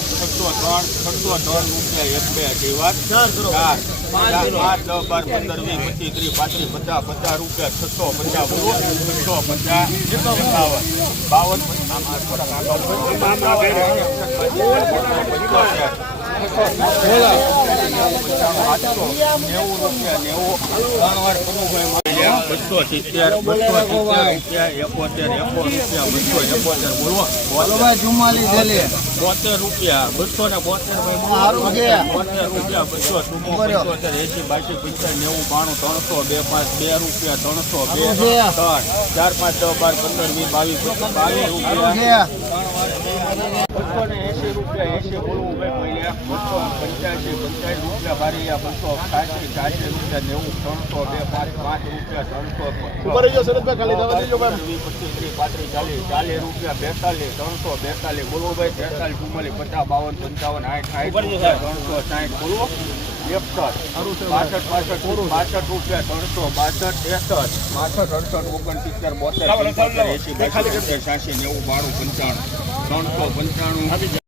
છસો ત્રણ છસો ત્રણ રૂપિયા એક નેવું રૂપિયા નેવું ત્રણ વાર કરવું હોય બસો સિત્તેર એકોતેર એકો રૂપિયા બસો એકોતેર બોલો બોતેર રૂપિયા બસો ને બોતેર. બોતેર રૂપિયા બસો ચુમ્મો એસી બાકી પંચાયત નેવું બાણું ત્રણસો બે પાંચ બે રૂપિયા ત્રણસો બે ત્રણ ચાર પાંચ છ બાર પંદર વીસ બાવીસ બાવીસ રૂપિયા એસી બોલવું ભાઈ બસો પંચ્યાસી પંચ્યાસી રૂપિયા બારીયા બસો સાસી ચારસી રૂપિયા નેવું ત્રણસો બે પાંચ પાંચ રૂપિયા ત્રણસો વીસ પચીસ પાંત્રીસ ચાલીસ ચાલીસ રૂપિયા બેતાલીસ ત્રણસો બેતાલીસ બોલવો ભાઈ તેતાલીસ ચુમ્માલીસ પચાસ બાવન પંચાવન આઠ આઠ ત્રણસો સાઠ બોલવો એકસઠ બાસઠ બાસઠ બાસઠ રૂપિયા ત્રણસો બાસઠ એકસઠ બાસઠ અડસઠ ઓગણસિત્તેર બોતેર પંચોતેર એસી બાસઠ છ્યાસી નેવું બાણું પંચાણું. ત્રણસો પંચાણું.